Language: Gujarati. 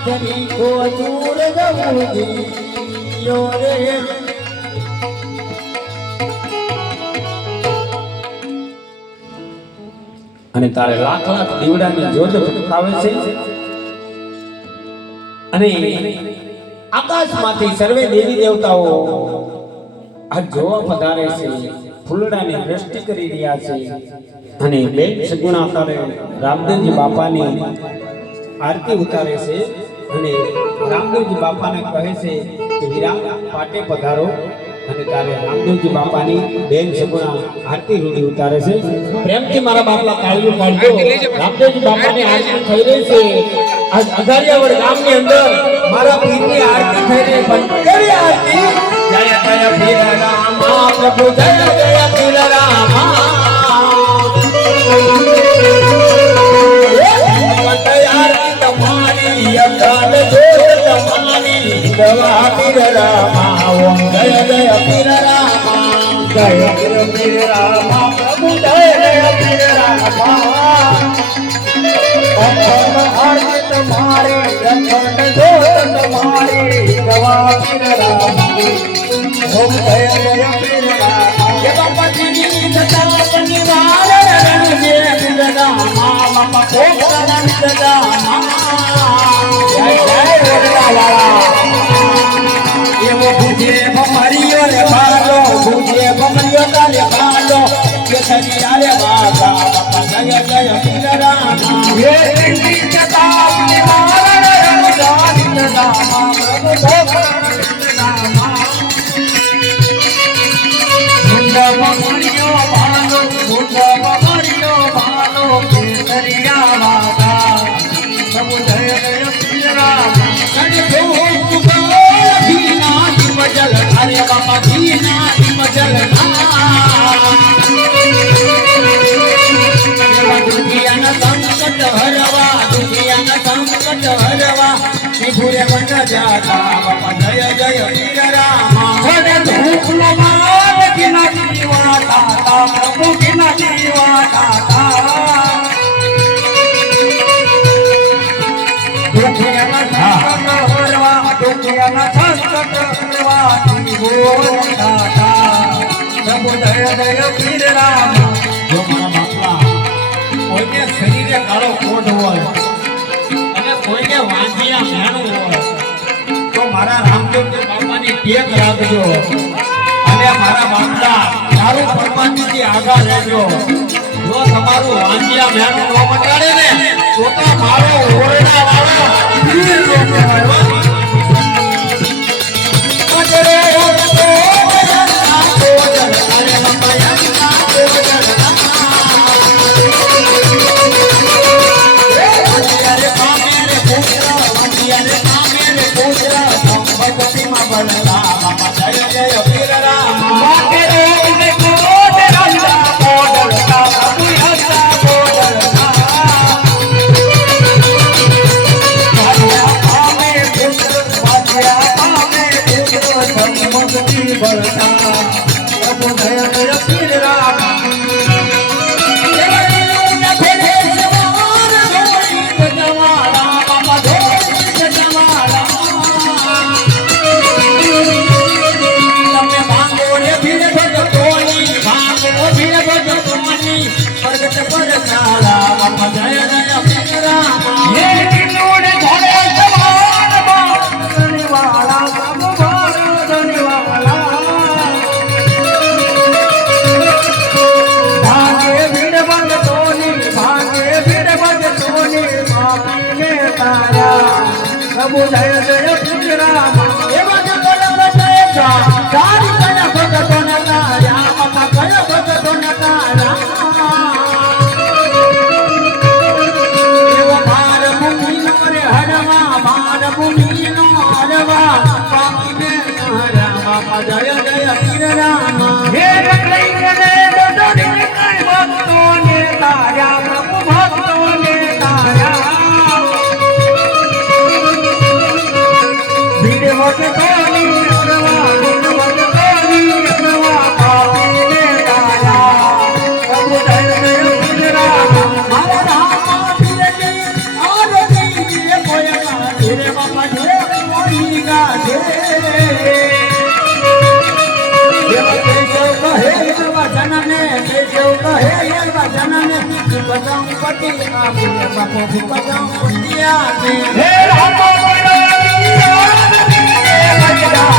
માથરી કો ચૂર જવું રે અને તારે લાખ લાખ દીવડાની જ્યોત પ્રગટાવે છે અને આકાશમાંથી સર્વે દેવી દેવતાઓ આ જોવા પધારે છે ફૂલડાની દ્રષ્ટિ કરી રહ્યા છે અને બેન સગુણા તારે રામદેવજી બાપાની આરતી ઉતારે છે અને રામદેવજી બાપાને કહે છે કે વીરા પાટે પધારો અને તારે રામદેવજી બાપાની બેન સગુણા આરતી રૂડી ઉતારે છે પ્રેમથી મારા બાપલા તાળીઓ પાડજો રામદેવજી બાપાની આરતી થઈ રહી છે આજ અઘારિયાવડ ગામની અંદર મારા પીરની આરતી થઈ રહી પણ કેવી આરતી જય જય પીર રામા પ્રભુ જય જય પીર રામા આરતી તમારી અકાલ જોત તમારી દવા પીર રામા ઓમ જય જય પીર રામા જય પીર રામા પ્રભુ જય જય પીર રામા આરતી તમારી અકાલ જોત તમારી દવા પીર રામા ઓમ જય જય પીર રામા કે બાપાજી સતા નિવાર રણજે પીર રામા બાપા કોકરા પીર રામા જય જય રણવાલા એવો ભૂજે ભમરિયો રે ભાલો ભૂજે ભમરિયો તાલે ભાલો કે સરી આલે બાબા બાપા જય જય પીર રામા હે તિંડી ચતા નિવાર રણજે પીર રામા પ્રભુ કોકરા પીર રામા મુંડા ભમરિયો ભાલો મુંડા ભમરિયો ભાલો કે સરી આવા પ્રભુ જય જય પીર રામા સજ ભૂ ભીના મજલ અરે બાપા ભીના મજલ દુનિયાના સંકટ હરવા દુનિયાના સંકટ હરવા ભૂરે વન જાતા બાપા જય જય પીર રામા સજ ધૂપલો માર કિના જીવા તાતા પ્રભુ કિના જીવા તાતા દુનિયાના સંકટ હરવા જીવો દાતા પ્રભુ જય જય પીર રામા જો મારા બાપલા કોઈને શરીરે કાળો કોટ હોય અને કોઈને વાંધિયા મેણું હોય તો મારા રામદેવજી બાપાની ટેક રાખજો અને મારા બાપલા તારું પરમાનથી આગળ રહેજો જો તમારું વાંધિયા મેણું ન મટાડે ને તો મારો ઓરડા વાળો પીર નો કહેવાય પ્રભુ જય જય પીર રામા એવા જ કયા બચાયા તારી કયા ભગતો નતા રામ બાપા કયા ભગતો નતા રામ એવા ભાર ભૂમિ નો રે હરવા ભાર ભૂમિ નો હરવા પામી ને રામ બાપા જય જય પીર રામા હે રખઈ ને દોડી કઈ ભક્તો ને તારા પ્રભુ ભક્તો ને તારા Thank you. બજાઉં પટિયા મે બાપો બજાઉં પટિયા મે હે રામો બોલાવી બજડા